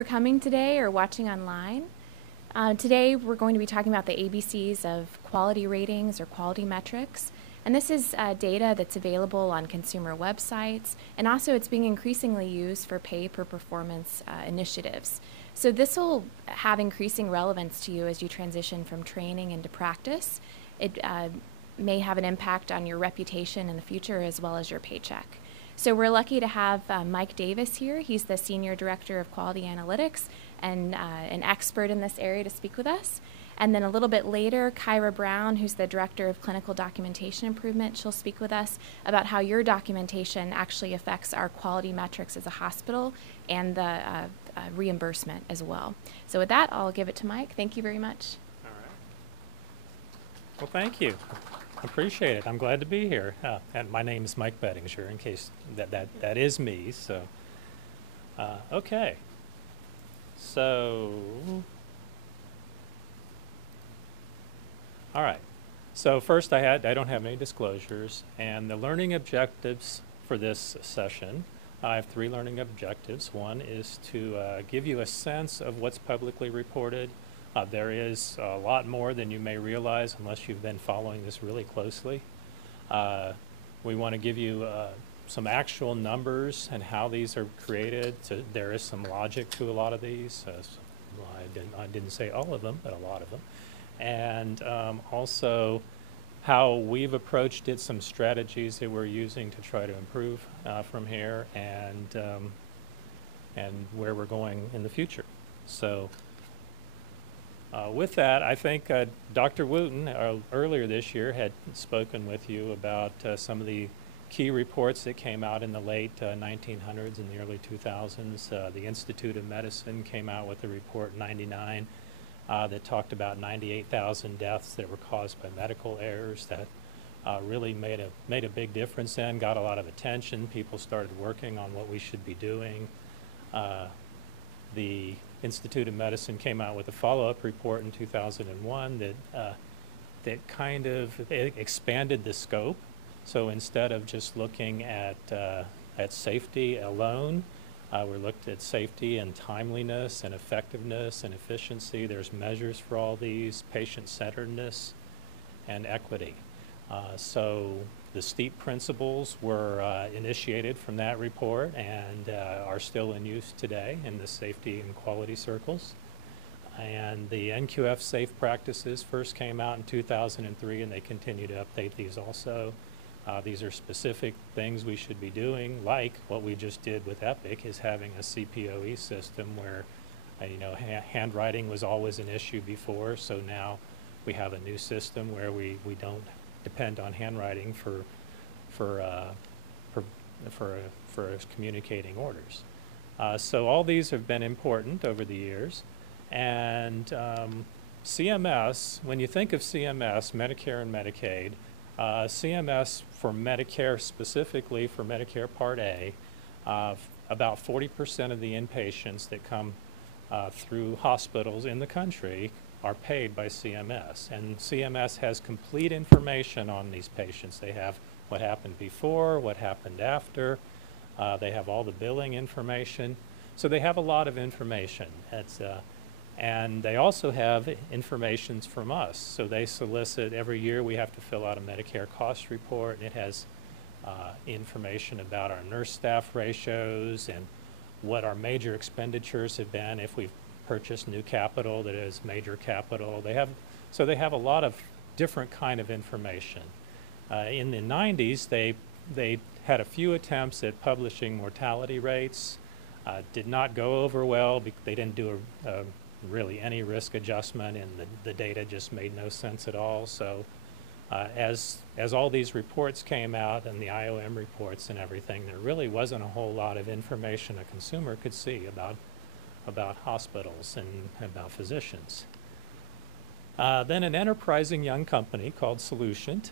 For coming today or watching online. Today we're going to be talking about the ABCs of quality ratings or quality metrics. And this is data that's available on consumer websites, and also it's being increasingly used for pay per performance initiatives. So this will have increasing relevance to you as you transition from training into practice. It may have an impact on your reputation in the future as well as your paycheck. So we're lucky to have Mike Davis here. He's the Senior Director of Quality Analytics and an expert in this area to speak with us. And then a little bit later, Kyra Brown, who's the Director of Clinical Documentation Improvement, she'll speak with us about how your documentation actually affects our quality metrics as a hospital and the reimbursement as well. So with that, I'll give it to Mike. Thank you very much. All right. Well, thank you. Appreciate it. I'm glad to be here. And my name is Mike Bettinger, in case that is me. So, okay. So, all right. So first, I don't have any disclosures, and the learning objectives for this session. I have 3 learning objectives. One is to give you a sense of what's publicly reported. There is a lot more than you may realize unless you've been following this really closely. We want to give you some actual numbers and how these are created. So there is some logic to a lot of these. I didn't say all of them, but a lot of them. And also how we've approached it, some strategies that we're using to try to improve from here, and where we're going in the future. So. With that, I think Dr. Wooten earlier this year had spoken with you about some of the key reports that came out in the late 1900s and the early 2000s. The Institute of Medicine came out with a report in '99 that talked about 98,000 deaths that were caused by medical errors. That really made a big difference then, got a lot of attention. People started working on what we should be doing. The Institute of Medicine came out with a follow-up report in 2001 that kind of expanded the scope. So instead of just looking at safety alone, we looked at safety and timeliness and effectiveness and efficiency. There's measures for all these, patient-centeredness and equity. So the STEEP principles were initiated from that report and are still in use today in the safety and quality circles. And the NQF safe practices first came out in 2003, and they continue to update these also. These are specific things we should be doing, like what we just did with Epic, is having a CPOE system where handwriting was always an issue before, so now we have a new system where we don't depend on handwriting for communicating orders. So all these have been important over the years. And CMS, when you think of CMS, Medicare and Medicaid, CMS for Medicare, specifically for Medicare Part A, about 40% of the inpatients that come through hospitals in the country are paid by CMS, and CMS has complete information on these patients. They have what happened before, what happened after, they have all the billing information, so they have a lot of information. And they also have information from us, so they solicit every year. We have to fill out a Medicare cost report, and it has information about our nurse staff ratios and what our major expenditures have been if we've purchase new capital that is major capital. They have a lot of different kind of information. In the 90s, they had a few attempts at publishing mortality rates. Did not go over well. They didn't do really any risk adjustment, and the data just made no sense at all. So as all these reports came out, and the IOM reports and everything, there really wasn't a whole lot of information a consumer could see about hospitals and about physicians. Then an enterprising young company called Solution,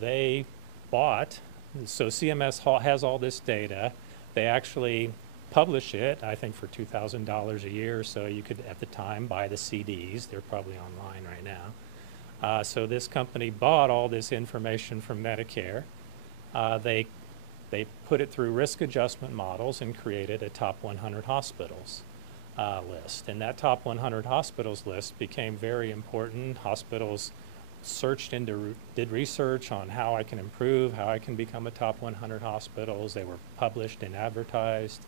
they bought, so CMS has all this data. They actually publish it, I think for $2,000 a year, so you could at the time buy the CDs. They're probably online right now. So this company bought all this information from Medicare. They put it through risk adjustment models and created a top 100 hospitals. list. And that top 100 hospitals list became very important. Hospitals searched into, did research on how I can improve, how I can become a top 100 hospitals. They were published and advertised.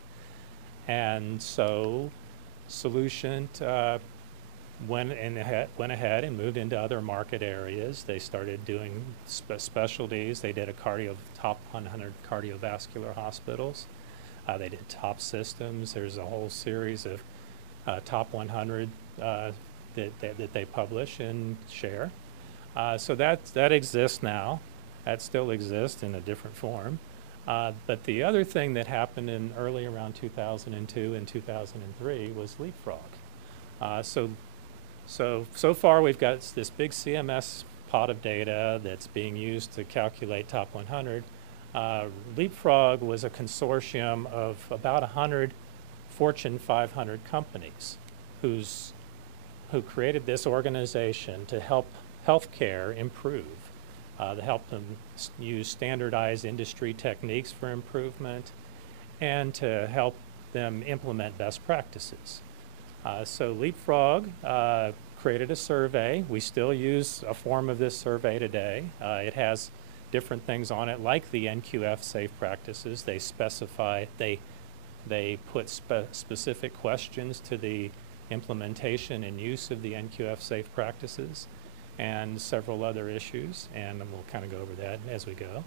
And so Solution went ahead and moved into other market areas. They started doing specialties. They did a top 100 cardiovascular hospitals. They did top systems. There's a whole series of top 100 that they publish and share. So that exists now. That still exists in a different form. But the other thing that happened in early around 2002 and 2003 was Leapfrog. So far we've got this big CMS pot of data that's being used to calculate top 100. Leapfrog was a consortium of about 100 Fortune 500 companies who created this organization to help healthcare improve, to help them use standardized industry techniques for improvement, and to help them implement best practices. So Leapfrog created a survey. We still use a form of this survey today. It has different things on it, like the NQF safe practices. They specify, they put specific questions to the implementation and use of the NQF safe practices and several other issues, and we'll kind of go over that as we go.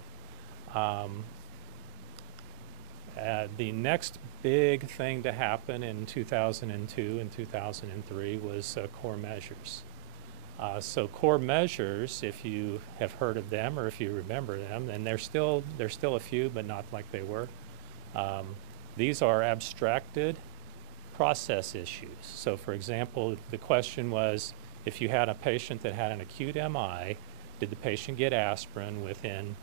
The next big thing to happen in 2002 and 2003 was core measures. So core measures, if you have heard of them or if you remember them, and there's still a few, but not like they were. These are abstracted process issues. So for example, the question was, if you had a patient that had an acute MI, did the patient get aspirin within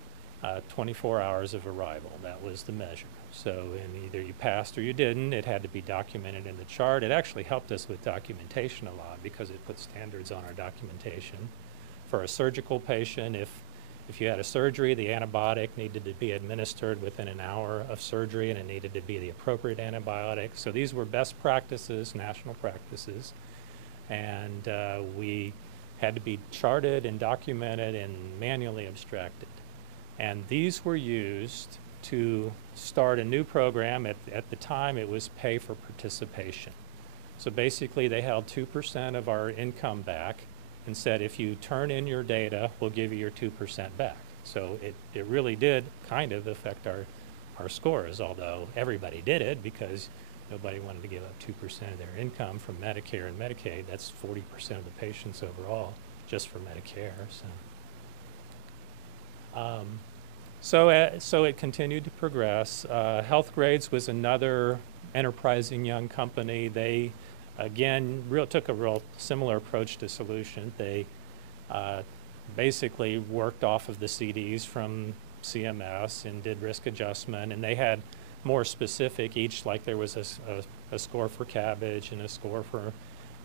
24 hours of arrival? That was the measure. So and either you passed or you didn't. It had to be documented in the chart. It actually helped us with documentation a lot because it put standards on our documentation. For a surgical patient, if you had a surgery, the antibiotic needed to be administered within an hour of surgery, and it needed to be the appropriate antibiotic. So these were best practices, national practices, and we had to be charted and documented and manually abstracted. And these were used to start a new program. At the time, it was pay for participation. So basically, they held 2% of our income back and said, if you turn in your data, we'll give you your 2% back. So it really did kind of affect our scores, although everybody did it because nobody wanted to give up 2% of their income from Medicare and Medicaid. That's 40% of the patients overall, just for Medicare. So it continued to progress. Health Grades was another enterprising young company. They, again, took a real similar approach to Solution. They basically worked off of the CDs from CMS and did risk adjustment, and they had more specific, each, like there was a score for CABG and a score for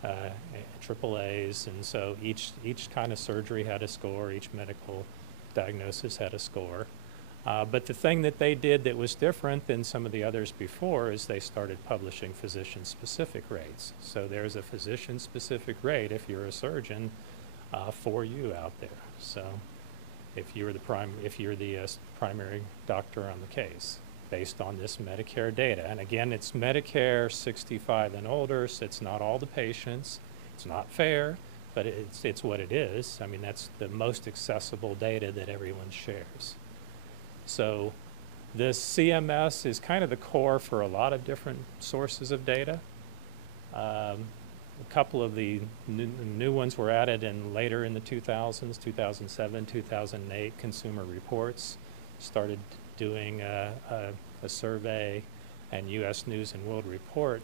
AAAs, and so each kind of surgery had a score, each medical diagnosis had a score. But the thing that they did that was different than some of the others before is they started publishing physician-specific rates. So there's a physician-specific rate if you're a surgeon for you out there. So if you're the primary doctor on the case, based on this Medicare data. And again, it's Medicare 65 and older, so it's not all the patients. It's not fair, but it's what it is. I mean, that's the most accessible data that everyone shares. So this CMS is kind of the core for a lot of different sources of data. A couple of the new ones were added later in the 2000s, 2007, 2008. Consumer Reports started doing a survey, and U.S. News and World Report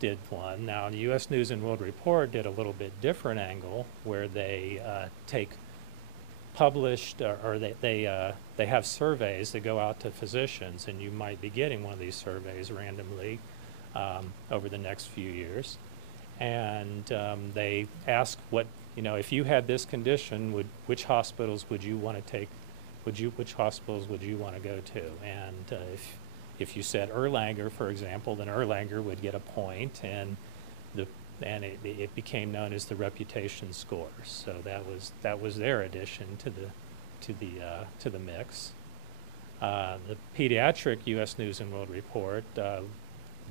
did one. Now, the U.S. News and World Report did a little bit different angle, where they take published, or they have surveys that go out to physicians, and you might be getting one of these surveys randomly over the next few years. And they ask if you had this condition, which hospitals would you want to take? Which hospitals would you want to go to? And if you said Erlanger, for example, then Erlanger would get a point, and it became known as the reputation score. So that was their addition to the mix. The pediatric U.S. News and World Report,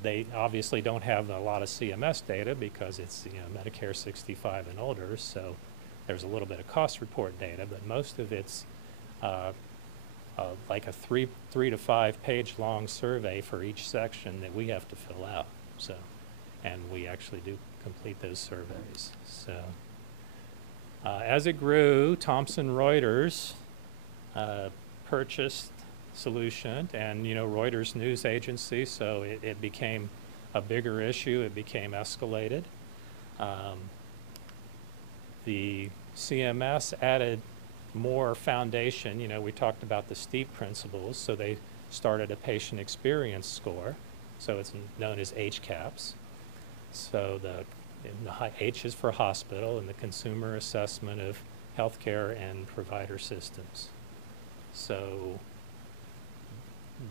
they obviously don't have a lot of CMS data because it's Medicare 65 and older, so there's a little bit of cost report data, but most of it's like a three to 5 page long survey for each section that we have to fill out. So, and we actually do complete those surveys. So, as it grew, Thomson Reuters purchased Solution, and Reuters news agency, so it became a bigger issue. It became escalated. The CMS added more foundation. We talked about the STEEP principles, so they started a patient experience score, so it's known as HCAHPS. So the H is for hospital, and the consumer assessment of healthcare and provider systems. So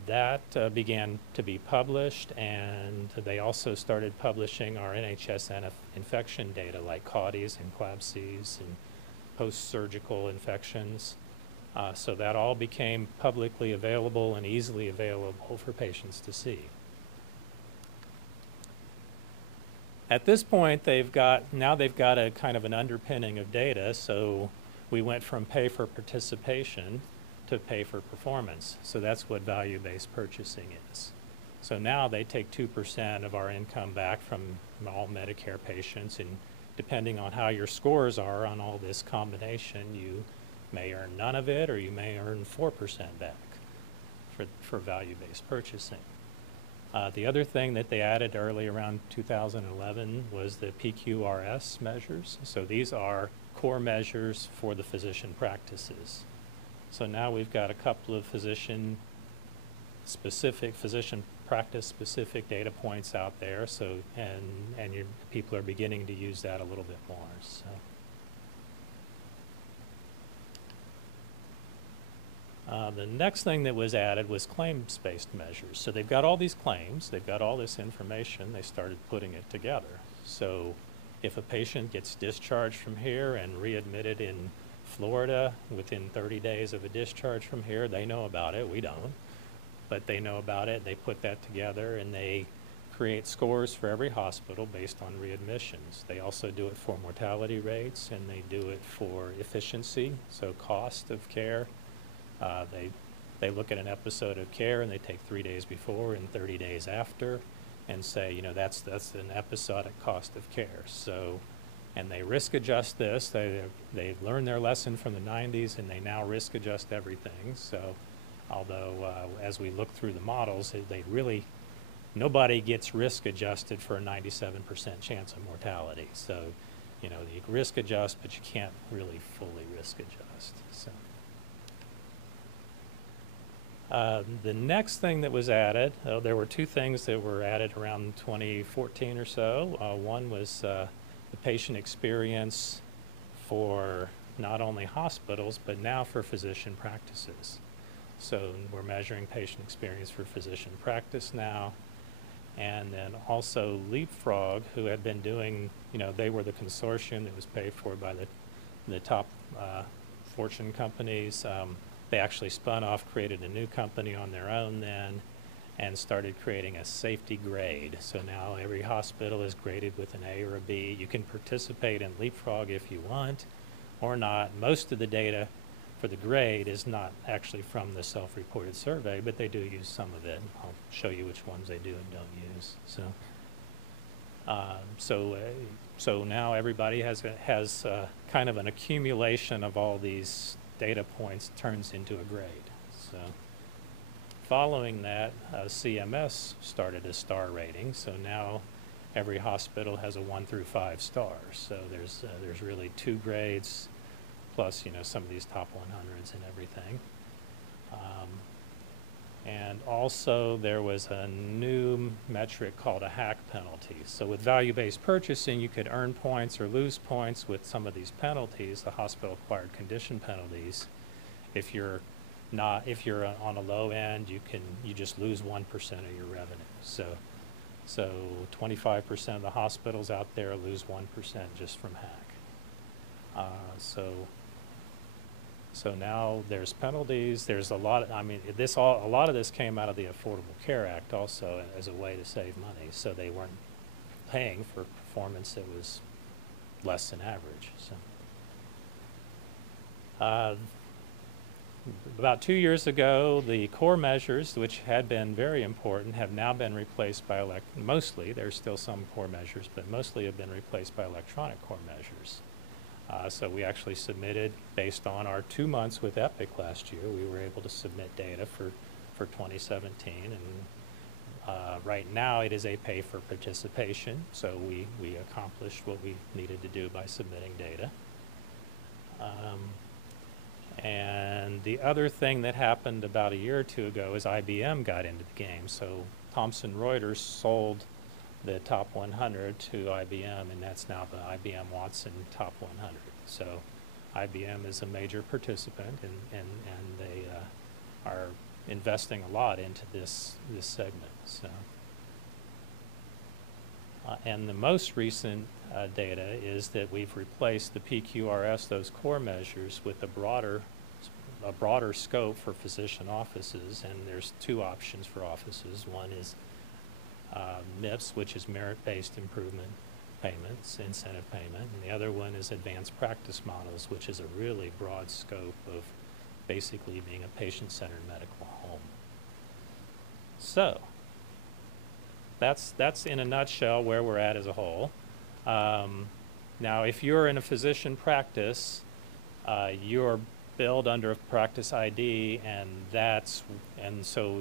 that began to be published, and they also started publishing our NHS infection data like CAHPS and CLABSIs and post-surgical infections. So that all became publicly available and easily available for patients to see. At this point, they've got a kind of an underpinning of data, so we went from pay for participation to pay for performance. So that's what value-based purchasing is. So now they take 2% of our income back from all Medicare patients, and depending on how your scores are on all this combination, you may earn none of it or you may earn 4% back for value-based purchasing. The other thing that they added early around 2011 was the PQRS measures. So these are core measures for the physician practices. So now we've got a couple of physician practice specific data points out there. So and people are beginning to use that a little bit more. So. The next thing that was added was claims-based measures. So they've got all these claims, they've got all this information, they started putting it together. So if a patient gets discharged from here and readmitted in Florida within 30 days of a discharge from here, they know about it, we don't. But they know about it, they put that together, and they create scores for every hospital based on readmissions. They also do it for mortality rates, and they do it for efficiency, so cost of care. They look at an episode of care and they take 3 days before and 30 days after and say, that's an episodic cost of care. So, and they risk adjust this. They've learned their lesson from the 90s, and they now risk adjust everything. So, although as we look through the models, nobody gets risk adjusted for a 97% chance of mortality. So, you risk adjust, but you can't really fully risk adjust. So. The next thing that was added, there were two things that were added around 2014 or so. One was the patient experience for not only hospitals, but now for physician practices. So we're measuring patient experience for physician practice now. And then also Leapfrog, who had been doing, they were the consortium that was paid for by the top Fortune companies. They actually spun off, created a new company on their own then, and started creating a safety grade. So now every hospital is graded with an A or a B. You can participate in Leapfrog if you want or not. Most of the data for the grade is not actually from the self-reported survey, but they do use some of it. I'll show you which ones they do and don't use. So now everybody has kind of an accumulation of all these data points turns into a grade. So following that, CMS started a star rating. So now every hospital has a 1 through 5 stars. So there's really 2 grades plus some of these top 100s and everything. And also there was a new metric called a hack penalty. So with value-based purchasing, you could earn points or lose points with some of these penalties, the hospital-acquired condition penalties. If you're not, if you're on a low end, you just lose 1% of your revenue. So 25% of the hospitals out there lose 1% just from HAC. So now there's penalties. There's a lot. A lot of this came out of the Affordable Care Act also as a way to save money. So they weren't paying for performance that was less than average. So about 2 years ago, the core measures, which had been very important, have now been replaced by mostly. There's still some core measures, but mostly have been replaced by electronic core measures. So we actually submitted, based on our 2 months with Epic last year, we were able to submit data for 2017. And right now it is a pay for participation. So we accomplished what we needed to do by submitting data. And the other thing that happened about a year or two ago is IBM got into the game. So Thomson Reuters sold the top 100 to IBM, and that's now the IBM Watson top 100. So IBM is a major participant, and they are investing a lot into this segment. So, and the most recent data is that we've replaced the PQRS, those core measures, with a broader scope for physician offices, and there's 2 options for offices. One is MIPS, which is merit-based improvement payments, incentive payment, and the other one is advanced practice models, which is a really broad scope of basically being a patient-centered medical home. So that's in a nutshell where we're at as a whole. Now, if you're in a physician practice, you're billed under a practice ID, and so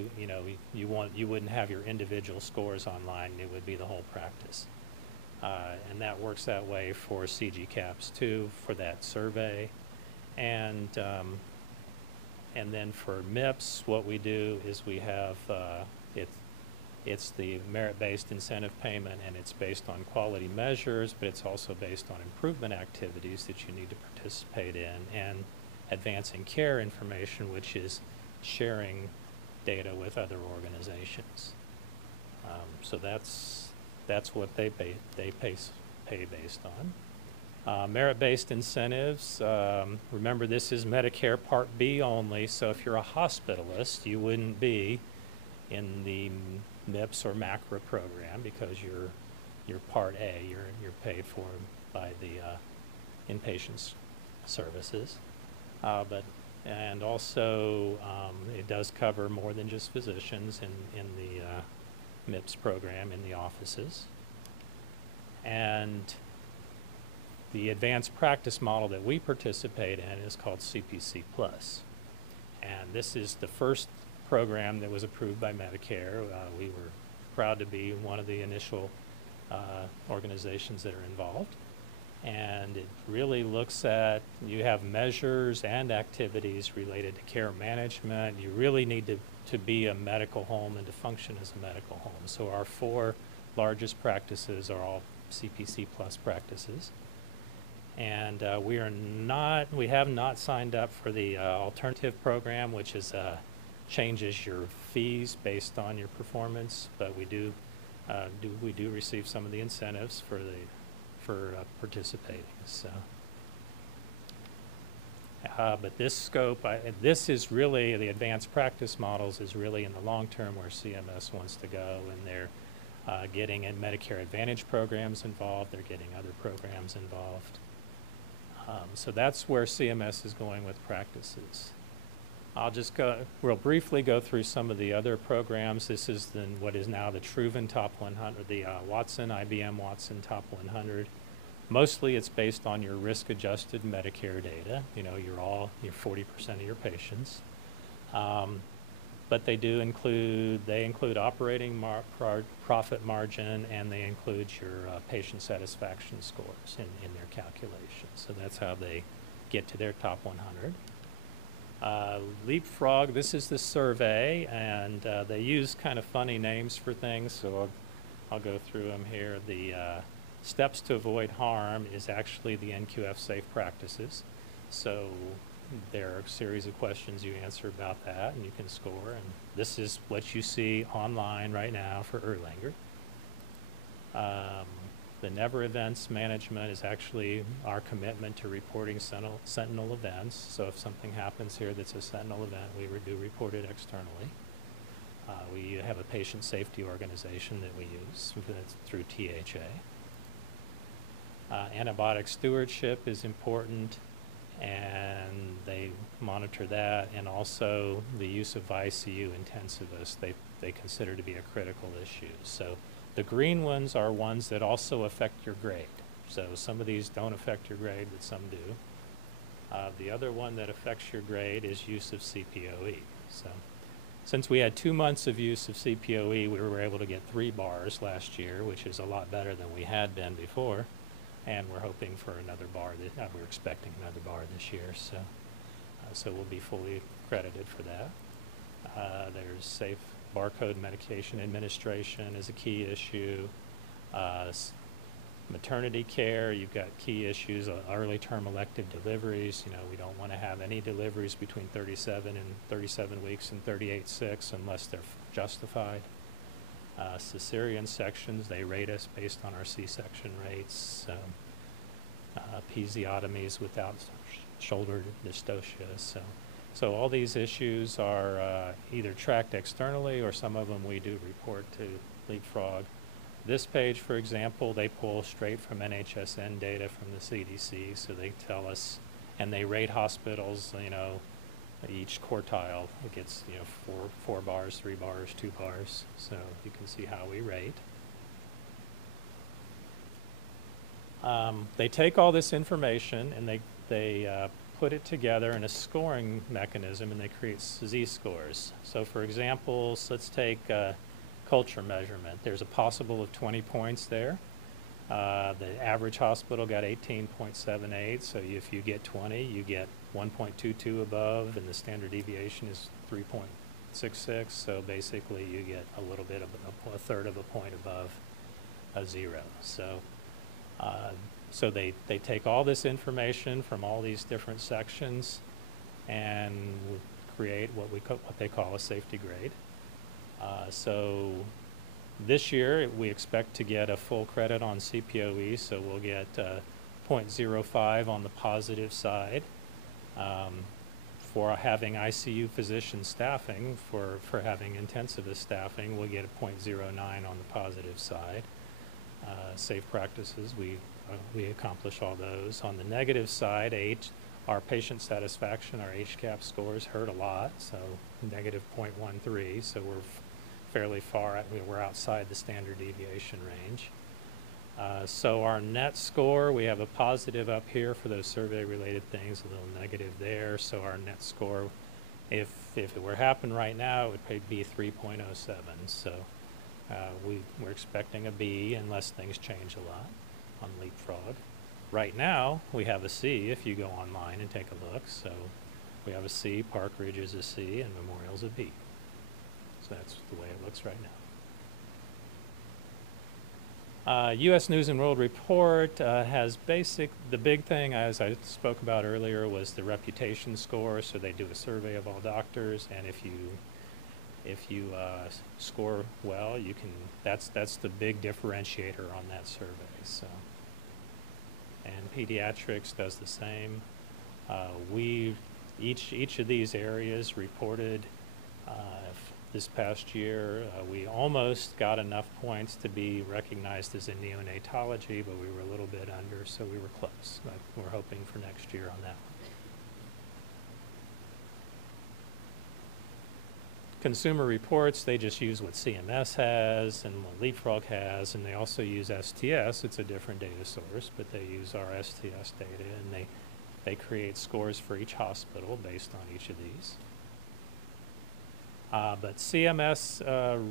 you wouldn't have your individual scores online. It would be the whole practice, and that works that way for CAHPS too, for that survey, and then for MIPS, what we do is we have it's the merit-based incentive payment, and it's based on quality measures, but it's also based on improvement activities that you need to participate in, and advancing care information, which is sharing data with other organizations. So that's what they pay based on. Merit-based incentives, remember this is Medicare Part B only, so if you're a hospitalist, you wouldn't be in the MIPS or MACRA program because you're Part A, you're paid for by the inpatient services. And also it does cover more than just physicians in the MIPS program in the offices. And the advanced practice model that we participate in is called CPC Plus. And this is the first program that was approved by Medicare. We were proud to be one of the initial organizations that are involved. And it really looks at, you have measures and activities related to care management. You really need to be a medical home and to function as a medical home. So our 4 largest practices are all CPC Plus practices. And we have not signed up for the alternative program, which is changes your fees based on your performance, but we do receive some of the incentives for participating. So, but this scope, this is really, the advanced practice models is really in the long term where CMS wants to go, and they're getting in Medicare Advantage programs involved, they're getting other programs involved. So that's where CMS is going with practices. I'll just real briefly go through some of the other programs. This is what is now the Truven Top 100, the IBM Watson Top 100. Mostly it's based on your risk-adjusted Medicare data. Your 40% of your patients. But they include operating profit margin, and they include your patient satisfaction scores in their calculations. So that's how they get to their top 100. Leapfrog, this is the survey, and they use kind of funny names for things, so I'll go through them here. The steps to avoid harm is actually the NQF safe practices. So there are a series of questions you answer about that, and you can score. And this is what you see online right now for Erlanger. The never events management is actually our commitment to reporting sentinel events. So if something happens here that's a sentinel event, we do report it externally. We have a patient safety organization that we use through THA. Antibiotic stewardship is important, and they monitor that, and also the use of ICU intensivists they consider to be a critical issue. So the green ones are ones that also affect your grade. So some of these don't affect your grade, but some do. The other one that affects your grade is use of CPOE. So since we had 2 months of use of CPOE, we were able to get 3 bars last year, which is a lot better than we had been before. And we're hoping for another bar. We're expecting another bar this year, so we'll be fully credited for that. There's safe barcode medication administration is a key issue. Maternity care, you've got key issues, early term elective deliveries. You know, we don't want to have any deliveries between 37 weeks and 38.6 unless they're justified. Cesarean sections, they rate us based on our C-section rates. Episiotomies without shoulder dystocia. So all these issues are either tracked externally, or some of them we do report to Leapfrog. This page, for example, they pull straight from NHSN data from the CDC, so they tell us, and they rate hospitals, you know, each quartile. It gets, you know, 4 bars, 3 bars, 2 bars, so you can see how we rate. They take all this information and they put it together in a scoring mechanism, and they create Z-scores. So for example, let's take culture measurement. There's a possible of 20 points there. The average hospital got 18.78, so if you get 20, you get 1.22 above, and the standard deviation is 3.66, so basically you get a little bit of a third of a point above a 0. So they take all this information from all these different sections and create what they call a safety grade. So this year we expect to get a full credit on CPOE, so we'll get 0.05 on the positive side. For having ICU physician staffing, for having intensivist staffing, we'll get a 0.09 on the positive side. Safe practices, we accomplish all those. On the negative side, our patient satisfaction, our HCAHPS scores hurt a lot, so negative 0.13, so we're fairly far, we're outside the standard deviation range. So our net score, we have a positive up here for those survey-related things, a little negative there. So our net score, if it were to happen right now, it would probably be 3.07. So we're expecting a B unless things change a lot on Leapfrog. Right now, we have a C if you go online and take a look. So we have a C, Park Ridge is a C, and Memorial's a B. So that's the way it looks right now. U.S. News and World Report has the big thing, as I spoke about earlier, was the reputation score. So they do a survey of all doctors, and if you score well, you can. That's the big differentiator on that survey. So, and pediatrics does the same. Each of these areas reported. This past year, we almost got enough points to be recognized as in neonatology, but we were a little bit under, so we were close. We're hoping for next year on that one. Consumer reports, they just use what CMS has and what Leapfrog has, and they also use STS. It's a different data source, but they use our STS data, and they create scores for each hospital based on each of these. But CMS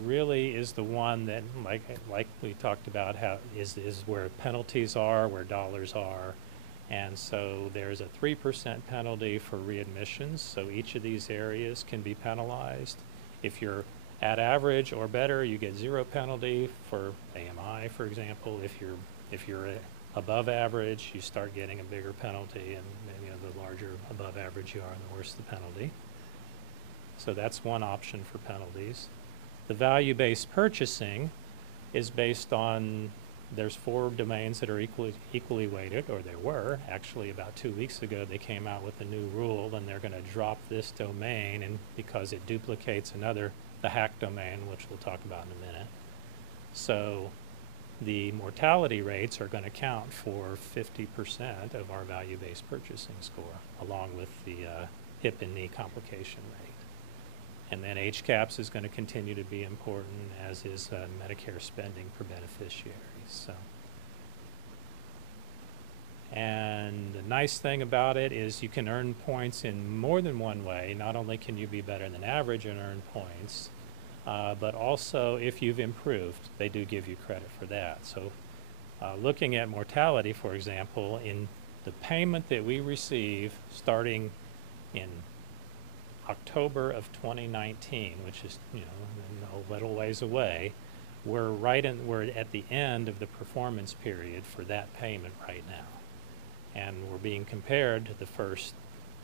really is the one that, like we talked about, is where penalties are, where dollars are. And so there's a 3% penalty for readmissions. So each of these areas can be penalized. If you're at average or better, you get 0 penalty for AMI, for example. If you're above average, you start getting a bigger penalty, and the larger above average you are, the worse the penalty. So that's one option for penalties. The value-based purchasing is based on, there's 4 domains that are equally weighted, or there were. Actually, about 2 weeks ago, they came out with a new rule, and they're going to drop this domain, and because it duplicates another, the HAC domain, which we'll talk about in a minute. So the mortality rates are going to count for 50% of our value-based purchasing score, along with the hip and knee complication rate. And then HCAHPS is going to continue to be important, as is Medicare spending per beneficiaries. So, and the nice thing about it is you can earn points in more than one way. Not only can you be better than average and earn points, but also if you've improved, they do give you credit for that. So looking at mortality, for example, in the payment that we receive starting in October of 2019, which is a little ways away, we're at the end of the performance period for that payment right now, and we're being compared to the first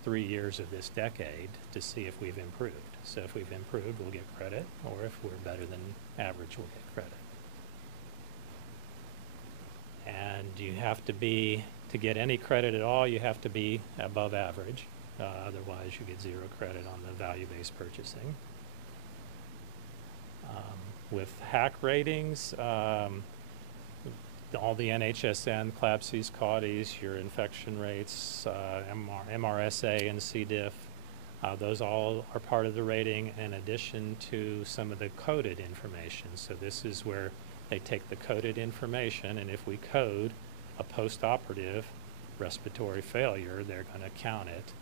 3 years of this decade to see if we've improved. So if we've improved, we'll get credit, or if we're better than average, we'll get credit. And you have to be, to get any credit at all, you have to be above average. Otherwise, you get 0 credit on the value-based purchasing. With HAC ratings, all the NHSN, CLAHPS, CAHPS, your infection rates, MRSA and C. diff, those all are part of the rating, in addition to some of the coded information. So this is where they take the coded information, and if we code a post-operative respiratory failure, they're going to count it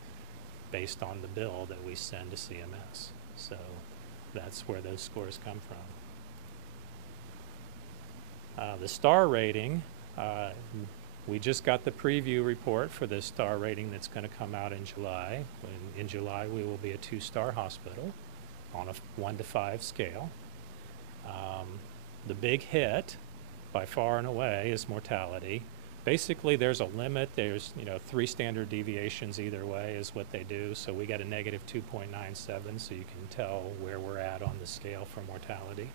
based on the bill that we send to CMS. So that's where those scores come from. The star rating, we just got the preview report for the star rating that's going to come out in July. In July, we will be a 2-star hospital on a 1 to 5 scale. The big hit, by far and away, is mortality. Basically, there's a limit. There's 3 standard deviations either way is what they do. So we got a negative 2.97, so you can tell where we're at on the scale for mortality.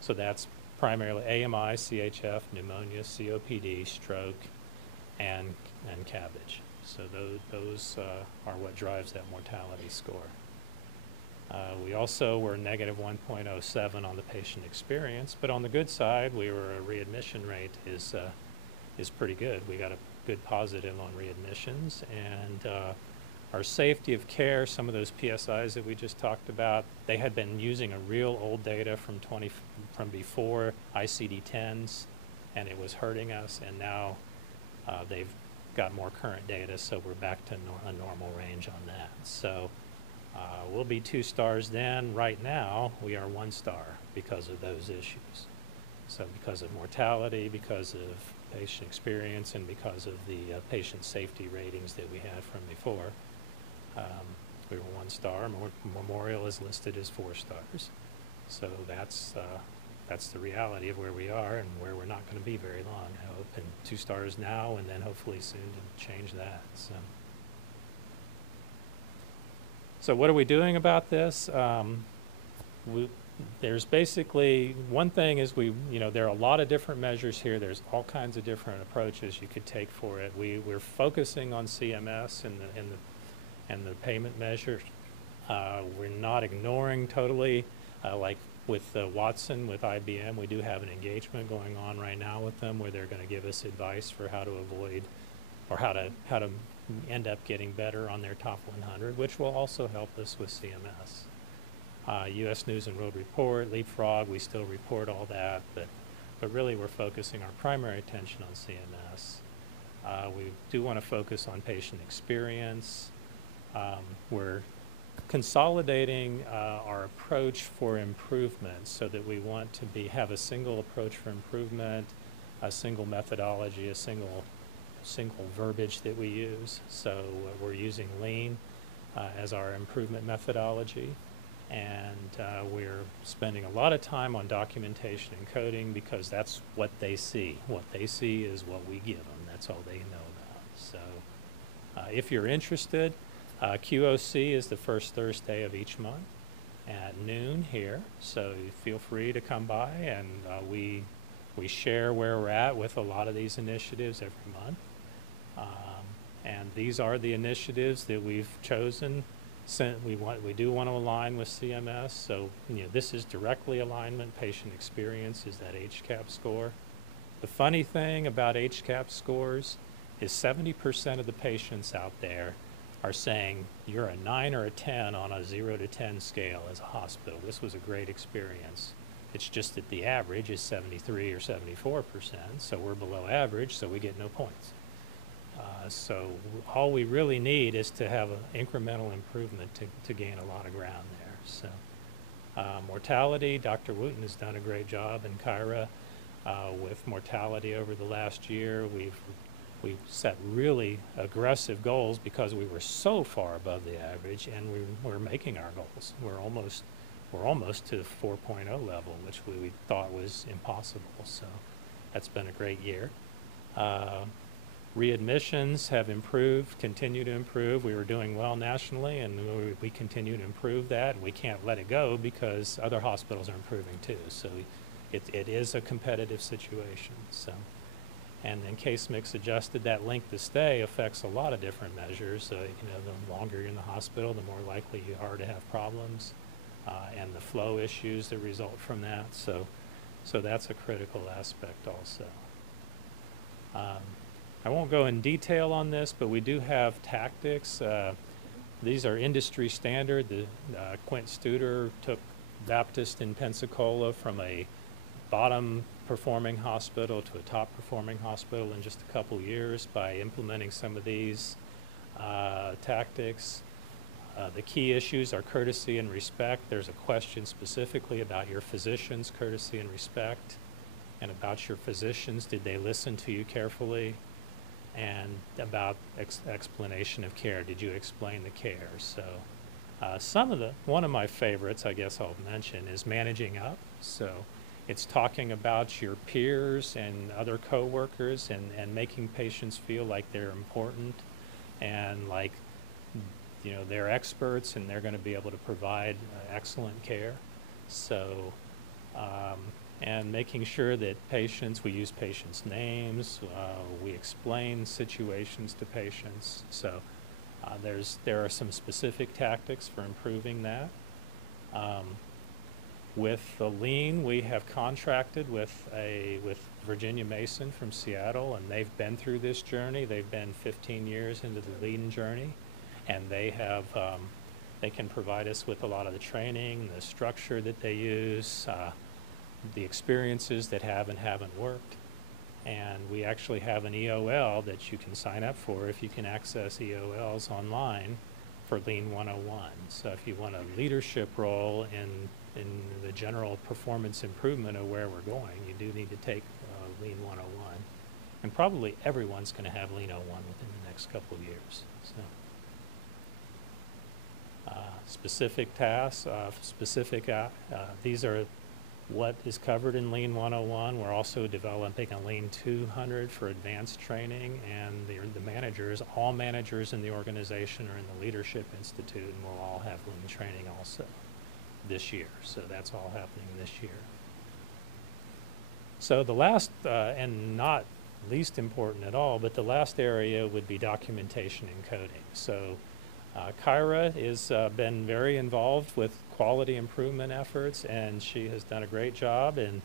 So that's primarily AMI, CHF, pneumonia, COPD, stroke, and CABG. So those are what drives that mortality score. We also were negative 1.07 on the patient experience, but on the good side, a readmission rate is pretty good. We got a good positive on readmissions, and our safety of care, some of those PSIs that we just talked about, they had been using a real old data from before ICD-10s, and it was hurting us, and now they've got more current data, so we're back to a normal range on that. So we'll be 2 stars then. Right now, we are 1 star because of those issues. So because of mortality, because of patient experience, and because of the patient safety ratings that we had from before, we were 1 star. Memorial is listed as 4 stars. So that's the reality of where we are and where we're not going to be very long, I hope. And 2 stars now, and then hopefully soon to change that. So what are we doing about this? There's basically, one thing is there are a lot of different measures here. There's all kinds of different approaches you could take for it. We're focusing on CMS and the payment measures. We're not ignoring totally, like with Watson, with IBM, we do have an engagement going on right now with them where they're going to give us advice for how to avoid, or how to end up getting better on their top 100, which will also help us with CMS. U.S. News and World Report, Leapfrog, we still report all that, but really we're focusing our primary attention on CMS. We do want to focus on patient experience. We're consolidating our approach for improvement so that we want to have a single approach for improvement, a single methodology, a single verbiage that we use. So we're using Lean as our improvement methodology. And we're spending a lot of time on documentation and coding because that's what they see. What they see is what we give them. That's all they know about. So if you're interested, QOC is the first Thursday of each month at noon here. So feel free to come by, and we share where we're at with a lot of these initiatives every month. And these are the initiatives that we've chosen. We do want to align with CMS, so this is directly alignment. Patient experience is that HCAHPS score. The funny thing about HCAHPS scores is 70% of the patients out there are saying you're a 9 or a 10 on a 0 to 10 scale as a hospital. This was a great experience. It's just that the average is 73 or 74%, so we're below average, so we get no points. So all we really need is to have an incremental improvement to gain a lot of ground there. So mortality, Dr. Wooten has done a great job in CAHPS with mortality over the last year. We've set really aggressive goals because we were so far above the average, and we're making our goals. We're almost to the 4.0 level, which we thought was impossible. So that's been a great year. Readmissions have improved, continue to improve. We were doing well nationally, and we continue to improve that. And we can't let it go because other hospitals are improving too. So it is a competitive situation. So, and then case mix adjusted, that length of stay affects a lot of different measures. The longer you're in the hospital, the more likely you are to have problems, and the flow issues that result from that. So that's a critical aspect also. I won't go in detail on this, but we do have tactics. These are industry standard. Quint Studer took Baptist in Pensacola from a bottom performing hospital to a top performing hospital in just a couple years by implementing some of these tactics. The key issues are courtesy and respect. There's a question specifically about your physicians' courtesy and respect, and about your physicians, did they listen to you carefully? And about explanation of care, did you explain the care? So one of my favorites, I guess I'll mention, is managing up. So it's talking about your peers and other coworkers, and making patients feel like they're important and like they're experts and they're going to be able to provide excellent care. So and making sure that we use patients' names, we explain situations to patients. So there are some specific tactics for improving that. With the lean, we have contracted with Virginia Mason from Seattle, and they've been through this journey. They've been 15 years into the lean journey, and they can provide us with a lot of the training, the structure that they use, the experiences that have and haven't worked. And we actually have an EOL that you can sign up for if you can access EOLs online for Lean 101. So if you want a leadership role in the general performance improvement of where we're going, you do need to take Lean 101. And probably everyone's going to have Lean 01 within the next couple of years. So specific tasks, these are what is covered in Lean 101. We're also developing a Lean 200 for advanced training, and the managers, all managers in the organization are in the Leadership Institute, and we'll all have Lean training also this year. So that's all happening this year. So the last, and not least important at all, but the last area would be documentation and coding. So Kyra has been very involved with quality improvement efforts, and she has done a great job, and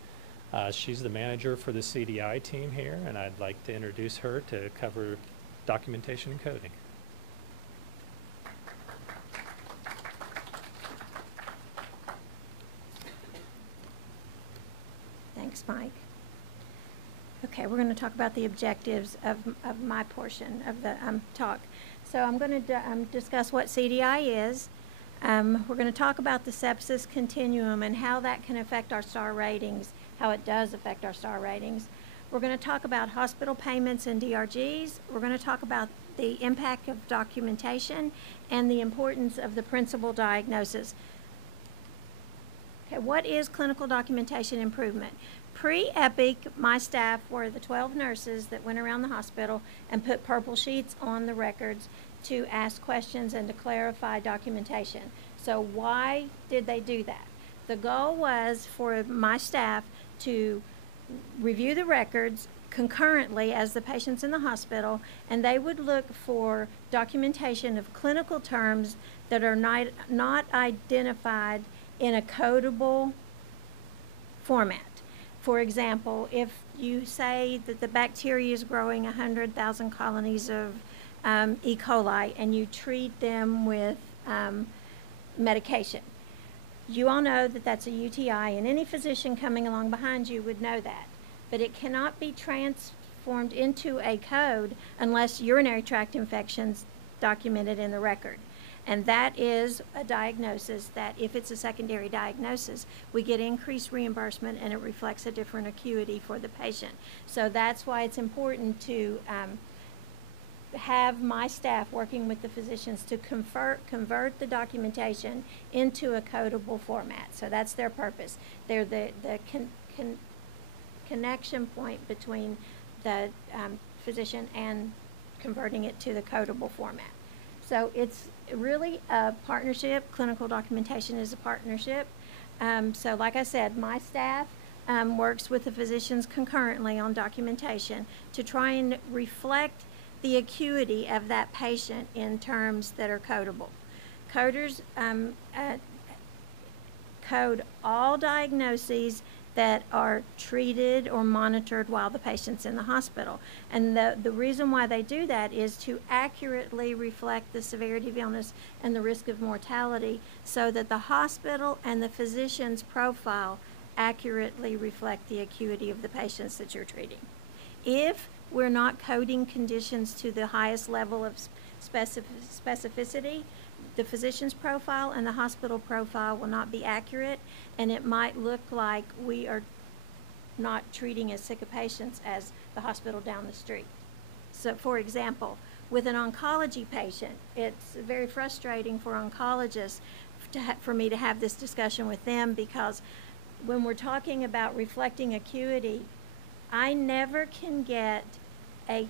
she's the manager for the CDI team here, and I'd like to introduce her to cover documentation and coding. Thanks, Mike. Okay, we're going to talk about the objectives of my portion of the talk. So I'm going to discuss what CDI is. We're going to talk about the sepsis continuum and how that can affect our star ratings, how it does affect our star ratings. We're going to talk about hospital payments and DRGs. We're going to talk about the impact of documentation and the importance of the principal diagnosis. Okay, what is clinical documentation improvement? Pre-EPIC, my staff were the 12 nurses that went around the hospital and put purple sheets on the records to ask questions and to clarify documentation. So why did they do that? The goal was for my staff to review the records concurrently as the patient's in the hospital, and they would look for documentation of clinical terms that are not identified in a codable format. For example, if you say that the bacteria is growing 100,000 colonies of E. coli and you treat them with medication, you all know that that's a UTI, and any physician coming along behind you would know that. But it cannot be transformed into a code unless urinary tract infections documented in the record. And that is a diagnosis that if it's a secondary diagnosis, we get increased reimbursement and it reflects a different acuity for the patient. So that's why it's important to have my staff working with the physicians to convert the documentation into a codable format. So that's their purpose. They're the connection point between the physician and converting it to the codable format. So it's really a partnership. Clinical documentation is a partnership. So like I said, my staff works with the physicians concurrently on documentation to try and reflect the acuity of that patient in terms that are codable. Coders code all diagnoses that are treated or monitored while the patient's in the hospital. And the reason why they do that is to accurately reflect the severity of illness and the risk of mortality so that the hospital and the physician's profile accurately reflect the acuity of the patients that you're treating. If we're not coding conditions to the highest level of specificity, the physician's profile and the hospital profile will not be accurate, and it might look like we are not treating as sick of patients as the hospital down the street. So for example, with an oncology patient, it's very frustrating for oncologists for me to have this discussion with them, because when we're talking about reflecting acuity, I never can get a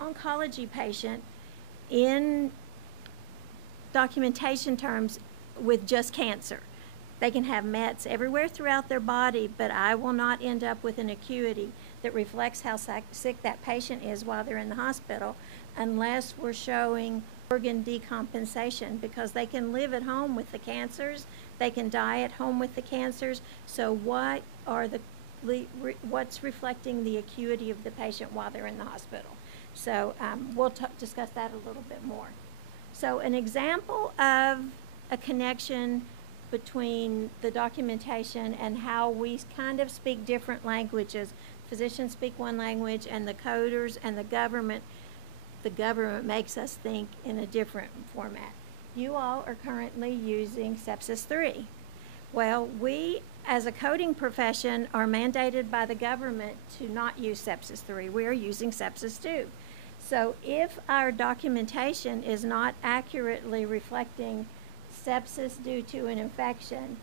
oncology patient in documentation terms with just cancer. They can have mets everywhere throughout their body, but I will not end up with an acuity that reflects how sick that patient is while they're in the hospital unless we're showing organ decompensation, because they can live at home with the cancers, they can die at home with the cancers. So what are what's reflecting the acuity of the patient while they're in the hospital? So we'll discuss that a little bit more. So an example of a connection between the documentation and how we kind of speak different languages. Physicians speak one language, and the coders and the government makes us think in a different format. You all are currently using Sepsis 3. Well, we as a coding profession are mandated by the government to not use Sepsis 3. We are using Sepsis 2. So if our documentation is not accurately reflecting sepsis due to an infection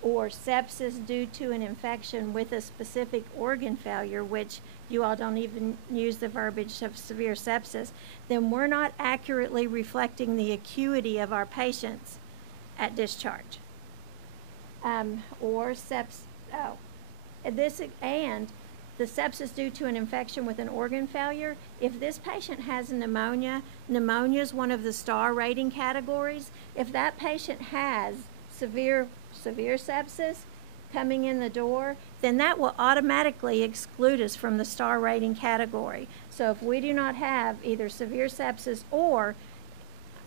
or sepsis due to an infection with a specific organ failure, which you all don't even use the verbiage of severe sepsis, then we're not accurately reflecting the acuity of our patients at discharge. The sepsis due to an infection with an organ failure, if this patient has pneumonia, pneumonia is one of the star rating categories. If that patient has severe sepsis coming in the door, then that will automatically exclude us from the star rating category. So if we do not have either severe sepsis or,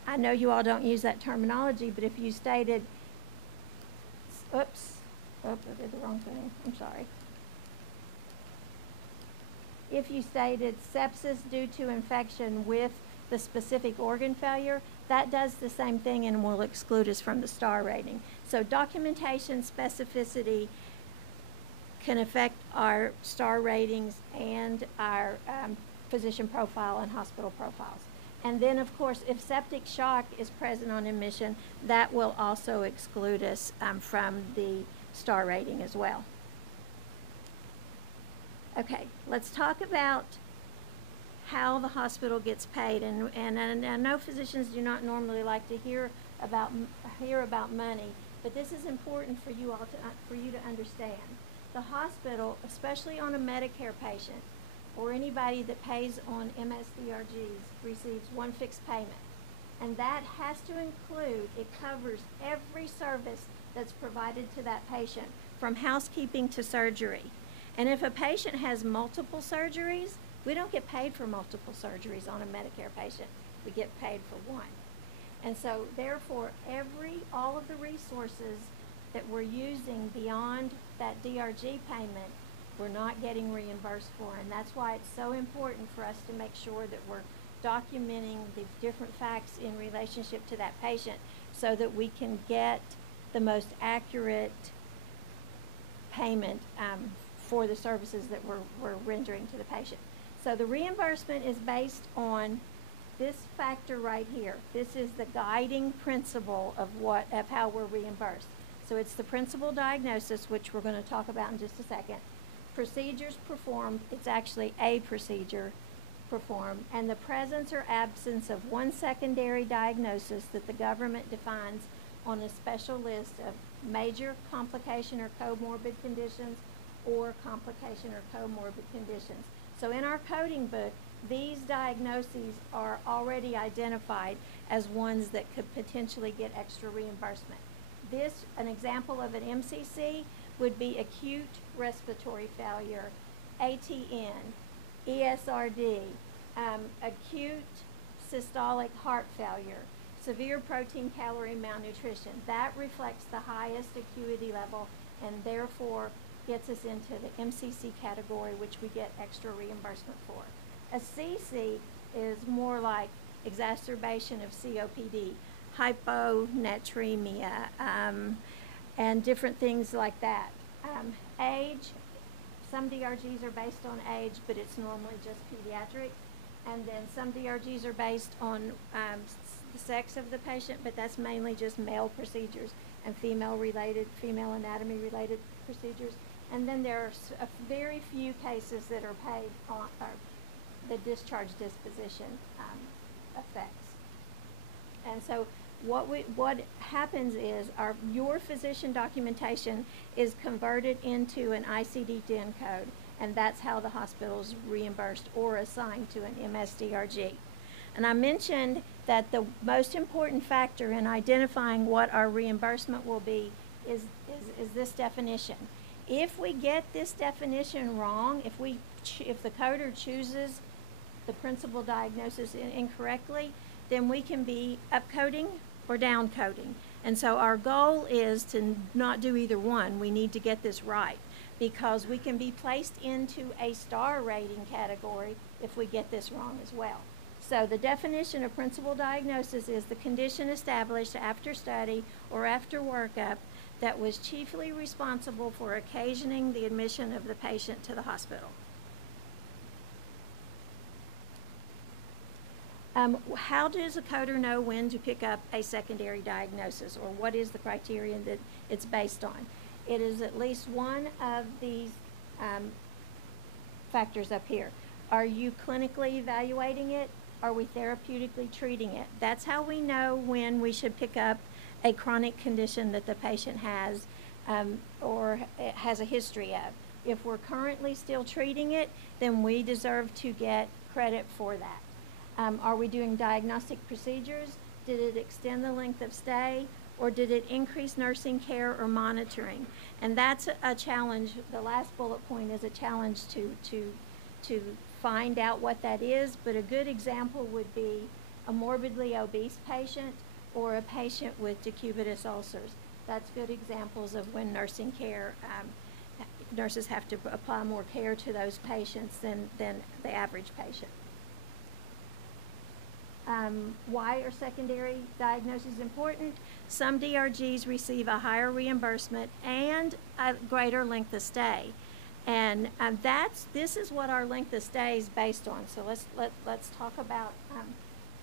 I know you all don't use that terminology, but if you stated, I did the wrong thing, I'm sorry. If you stated sepsis due to infection with the specific organ failure, that does the same thing and will exclude us from the star rating. So documentation specificity can affect our star ratings and our physician profile and hospital profiles. And then, of course, if septic shock is present on admission, that will also exclude us from the star rating as well. Okay, let's talk about how the hospital gets paid. And I know physicians do not normally like to hear about money, but this is important for you all for you to understand. The hospital, especially on a Medicare patient or anybody that pays on MSDRGs, receives one fixed payment. And that has to include, it covers every service that's provided to that patient, from housekeeping to surgery. And if a patient has multiple surgeries, we don't get paid for multiple surgeries on a Medicare patient. We get paid for one. And so therefore, all of the resources that we're using beyond that DRG payment, we're not getting reimbursed for. And that's why it's so important for us to make sure that we're documenting the different facts in relationship to that patient so that we can get the most accurate payment for the services that we're rendering to the patient. So the reimbursement is based on this factor right here. This is the guiding principle of how we're reimbursed. So it's the principal diagnosis, which we're going to talk about in just a second. Procedures performed, it's actually a procedure performed, and the presence or absence of one secondary diagnosis that the government defines on a special list of major complication or comorbid conditions or complication or comorbid conditions. So in our coding book, these diagnoses are already identified as ones that could potentially get extra reimbursement. An example of an MCC would be acute respiratory failure, ATN, ESRD, acute systolic heart failure, severe protein calorie malnutrition. That reflects the highest acuity level and therefore gets us into the MCC category, which we get extra reimbursement for. A CC is more like exacerbation of COPD, hyponatremia, and different things like that. Age, some DRGs are based on age, but it's normally just pediatric. And then some DRGs are based on the sex of the patient, but that's mainly just male procedures and female anatomy related procedures. And then there are very few cases that are paid on the discharge disposition effects. And so what happens is your physician documentation is converted into an ICD-10 code, and that's how the hospital's reimbursed or assigned to an MSDRG. And I mentioned that the most important factor in identifying what our reimbursement will be is this definition. If we get this definition wrong, if the coder chooses the principal diagnosis incorrectly, then we can be upcoding or downcoding. And so our goal is to not do either one. We need to get this right, because we can be placed into a star rating category if we get this wrong as well. So the definition of principal diagnosis is the condition established after study or after workup that was chiefly responsible for occasioning the admission of the patient to the hospital. How does a coder know when to pick up a secondary diagnosis, or what is the criterion that it's based on? It is at least one of these factors up here. Are you clinically evaluating it? Are we therapeutically treating it? That's how we know when we should pick up a chronic condition that the patient has or has a history of. If we're currently still treating it, then we deserve to get credit for that. Are we doing diagnostic procedures? Did it extend the length of stay, or did it increase nursing care or monitoring? And that's a challenge. The last bullet point is a challenge to find out what that is, but a good example would be a morbidly obese patient or a patient with decubitus ulcers. That's good examples of when nursing care, nurses have to apply more care to those patients than the average patient. Why are secondary diagnoses important? Some DRGs receive a higher reimbursement and a greater length of stay. And this is what our length of stay is based on. So let's talk about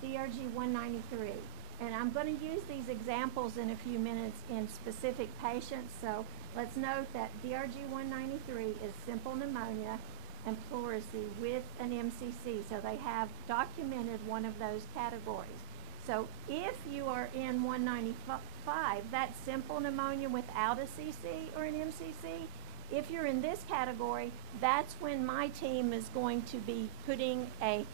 DRG 193. And I'm going to use these examples in a few minutes in specific patients. So let's note that DRG 193 is simple pneumonia and pleurisy with an MCC. So they have documented one of those categories. So if you are in 195, that's simple pneumonia without a CC or an MCC. If you're in this category, that's when my team is going to be putting a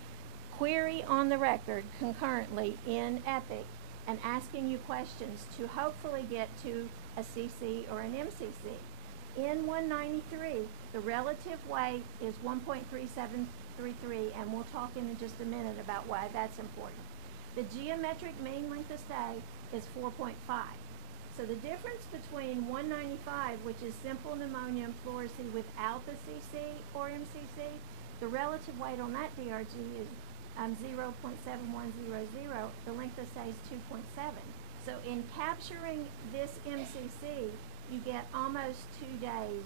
query on the record concurrently in EPIC and asking you questions to hopefully get to a CC or an MCC. In 193, the relative weight is 1.3733, and we'll talk in just a minute about why that's important. The geometric mean length of stay is 4.5. So the difference between 195, which is simple pneumonia and pleurisy without the CC or MCC, the relative weight on that DRG is 0.7100. The length of stay is 2.7. So in capturing this MCC, you get almost 2 days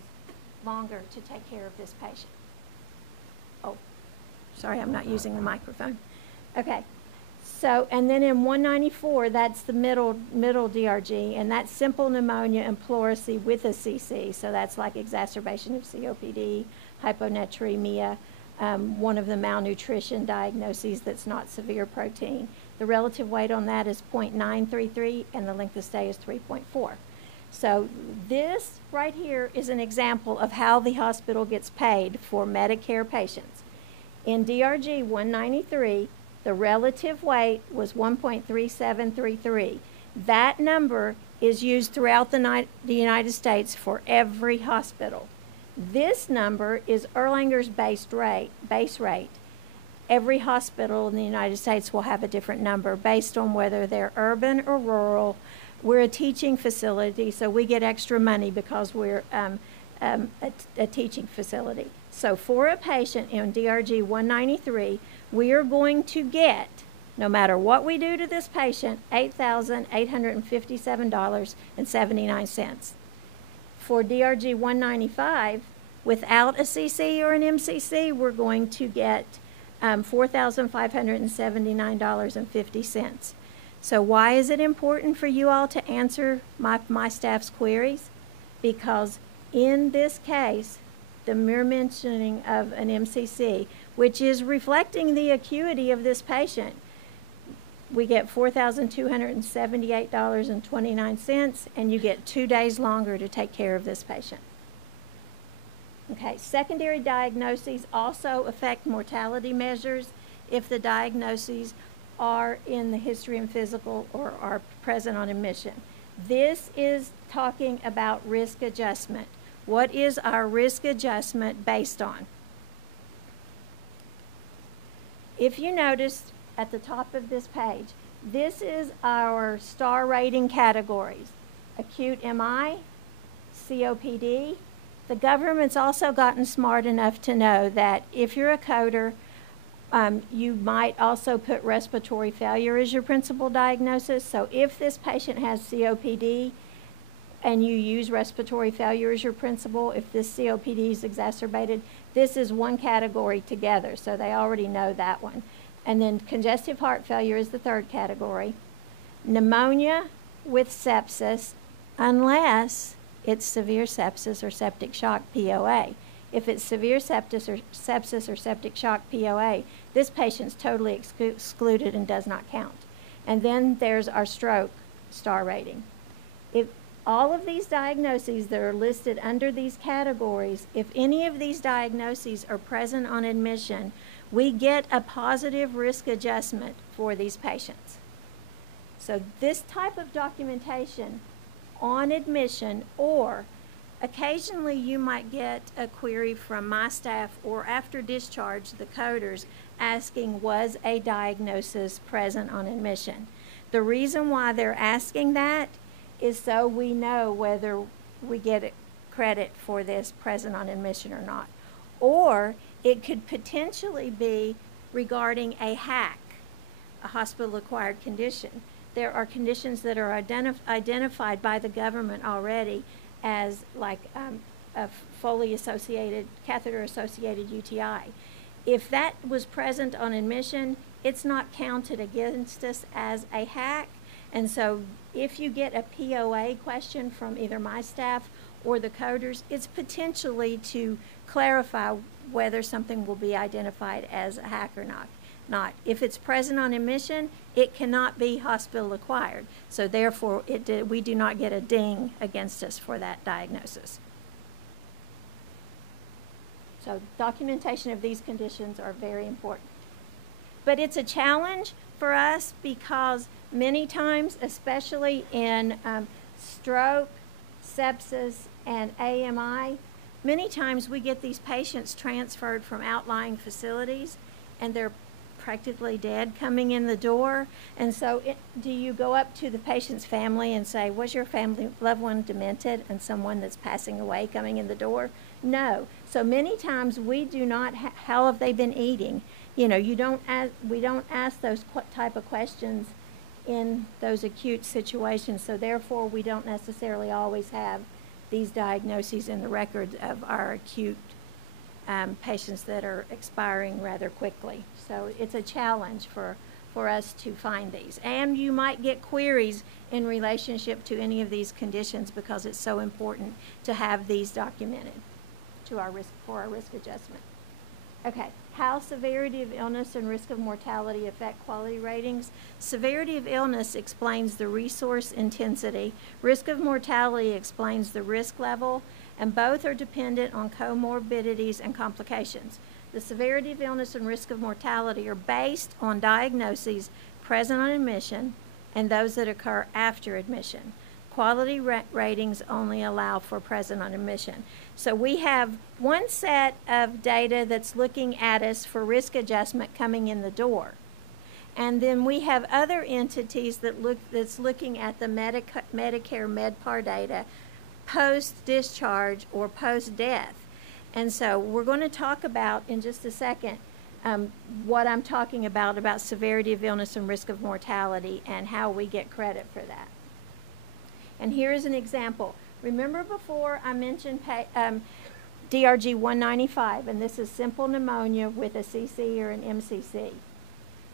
longer to take care of this patient. Oh, sorry, I'm not using the microphone. Okay. So, and then in 194, that's the middle DRG, and that's simple pneumonia and pleurisy with a CC. So that's like exacerbation of COPD, hyponatremia, one of the malnutrition diagnoses that's not severe protein. The relative weight on that is 0.933, and the length of stay is 3.4. So this right here is an example of how the hospital gets paid for Medicare patients. In DRG 193, the relative weight was 1.3733. That number is used throughout the United States for every hospital. This number is Erlanger's base rate. Every hospital in the United States will have a different number based on whether they're urban or rural. We're a teaching facility, so we get extra money because we're a teaching facility. So for a patient in DRG 193, we are going to get, no matter what we do to this patient, $8,857.79. For DRG 195, without a CC or an MCC, we're going to get $4,579.50. So why is it important for you all to answer my staff's queries? Because in this case, the mere mentioning of an MCC, which is reflecting the acuity of this patient, we get $4,278.29, and you get 2 days longer to take care of this patient. Okay, secondary diagnoses also affect mortality measures if the diagnoses are in the history and physical or are present on admission. This is talking about risk adjustment. What is our risk adjustment based on? If you notice at the top of this page, this is our star rating categories: acute MI, COPD. The government's also gotten smart enough to know that if you're a coder, you might also put respiratory failure as your principal diagnosis. So if this patient has COPD and you use respiratory failure as your principal, if this COPD is exacerbated, this is one category together. So they already know that one. And then congestive heart failure is the third category. Pneumonia with sepsis, unless it's severe sepsis or septic shock POA. If it's severe sepsis or septic shock POA, this patient's totally excluded and does not count. And then there's our stroke star rating. If all of these diagnoses that are listed under these categories, if any of these diagnoses are present on admission, we get a positive risk adjustment for these patients. So this type of documentation on admission, or occasionally you might get a query from my staff or after discharge, the coders, asking, was a diagnosis present on admission? The reason why they're asking that is so we know whether we get credit for this present on admission or not. Or it could potentially be regarding a HAC, a hospital-acquired condition. There are conditions that are identified by the government already as like a Foley-associated, catheter-associated UTI. If that was present on admission, it's not counted against us as a hack. And so if you get a POA question from either my staff or the coders, it's potentially to clarify whether something will be identified as a hack or not. If it's present on admission, it cannot be hospital acquired. So therefore, we do not get a ding against us for that diagnosis. So documentation of these conditions are very important. But it's a challenge for us because many times, especially in stroke, sepsis, and AMI, many times we get these patients transferred from outlying facilities and they're practically dead coming in the door. And so do you go up to the patient's family and say, was your family loved one demented and someone that's passing away coming in the door? No. So many times we do not, how have they been eating? You know, we don't ask those type of questions in those acute situations. So therefore, we don't necessarily always have these diagnoses in the records of our acute patients that are expiring rather quickly. So it's a challenge for us to find these. And you might get queries in relationship to any of these conditions because it's so important to have these documented for our risk adjustment. Okay, how severity of illness and risk of mortality affect quality ratings. Severity of illness explains the resource intensity. Risk of mortality explains the risk level, and both are dependent on comorbidities and complications. The severity of illness and risk of mortality are based on diagnoses present on admission and those that occur after admission. Quality ratings only allow for present on admission. So we have one set of data that's looking at us for risk adjustment coming in the door. And then we have other entities that's looking at the Medicare MedPAR data post-discharge or post-death. And so we're going to talk about in just a second what I'm talking about severity of illness and risk of mortality and how we get credit for that. And here is an example. Remember before I mentioned DRG 195, and this is simple pneumonia with a CC or an MCC.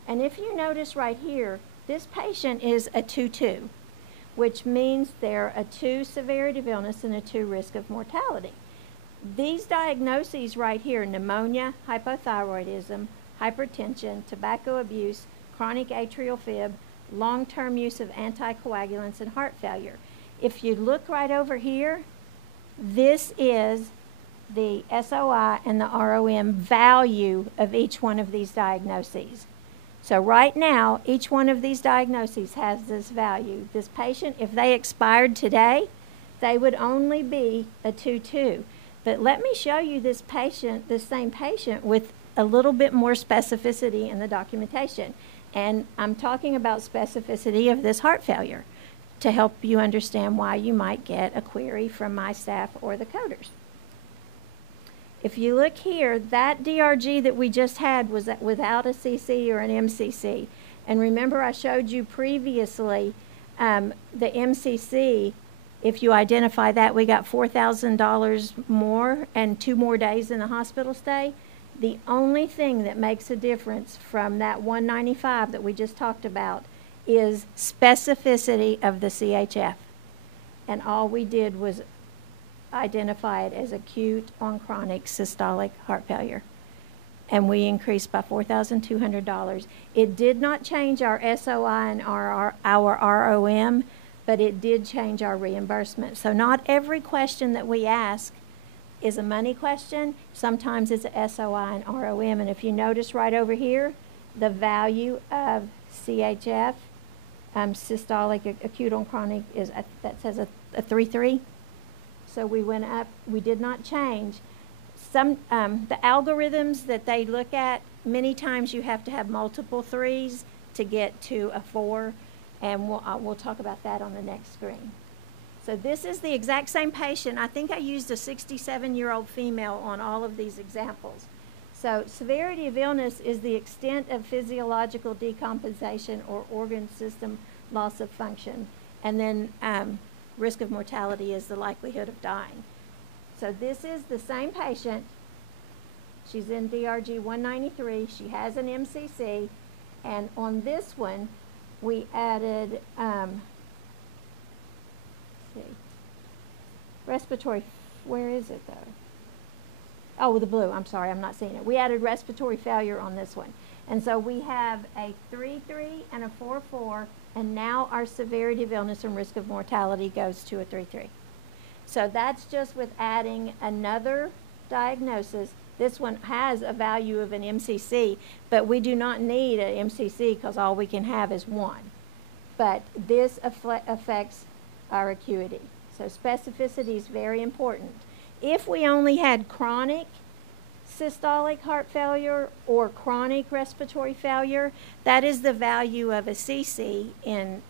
And if you notice right here, this patient is a 2-2, which means they're a 2 severity of illness and a 2 risk of mortality. These diagnoses right here, pneumonia, hypothyroidism, hypertension, tobacco abuse, chronic atrial fib, long-term use of anticoagulants, and heart failure. If you look right over here, this is the SOI and the ROM value of each one of these diagnoses. So right now, each one of these diagnoses has this value. This patient, if they expired today, they would only be a 2-2. But let me show you this patient, this same patient, with a little bit more specificity in the documentation. And I'm talking about specificity of this heart failure to help you understand why you might get a query from my staff or the coders. If you look here, that DRG that we just had was without a CC or an MCC. And remember I showed you previously the MCC, if you identify that, we got $4,000 more and 2 more days in the hospital stay. The only thing that makes a difference from that 195 that we just talked about is specificity of the CHF. And all we did was identify it as acute on chronic systolic heart failure. And we increased by $4,200. It did not change our SOI and our ROM, but it did change our reimbursement. So not every question that we ask is a money question. Sometimes it's a SOI and ROM. And if you notice right over here, the value of CHF, systolic acute on chronic, is that says a 3.3. So we went up. We did not change. The algorithms that they look at, many times you have to have multiple 3s to get to a 4, and we'll talk about that on the next screen. So this is the exact same patient. I think I used a 67-year-old female on all of these examples. So severity of illness is the extent of physiological decompensation or organ system loss of function. And then risk of mortality is the likelihood of dying. So this is the same patient She's in DRG 193. She has an MCC. And on this one, we added, let's see, respiratory, where is it though? Oh, the blue, I'm sorry, I'm not seeing it. We added respiratory failure on this one. And so we have a 3-3 and a 4-4, and now our severity of illness and risk of mortality goes to a 3-3. So that's just with adding another diagnosis. This one has a value of an MCC, but we do not need an MCC because all we can have is one. But this affects our acuity. So specificity is very important. If we only had chronic systolic heart failure or chronic respiratory failure, that is the value of a CC in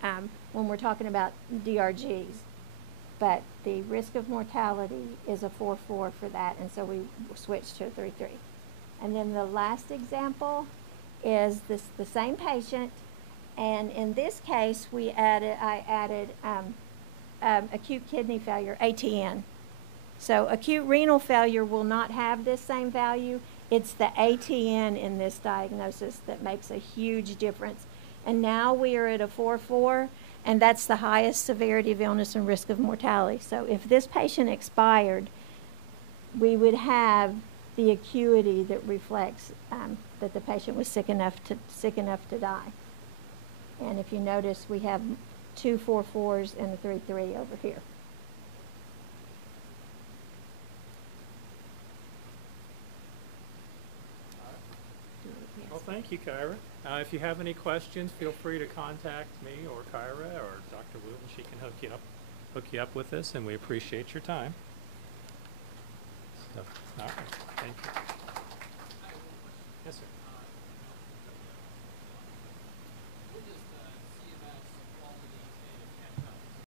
when we're talking about DRGs. But the risk of mortality is a 4-4 for that, and so we switched to a 3-3. And then the last example is the same patient, and in this case I added acute kidney failure, ATN. So acute renal failure will not have this same value. It's the ATN in this diagnosis that makes a huge difference. And now we are at a 4-4, and that's the highest severity of illness and risk of mortality. So if this patient expired, we would have the acuity that reflects that the patient was sick enough to die. And if you notice, we have 2 4-4s and a 3-3 over here. Well, thank you, Kyra. If you have any questions, feel free to contact me or Kyra or Dr. Wooten. She can hook you up with this, and we appreciate your time. So, all right, thank you.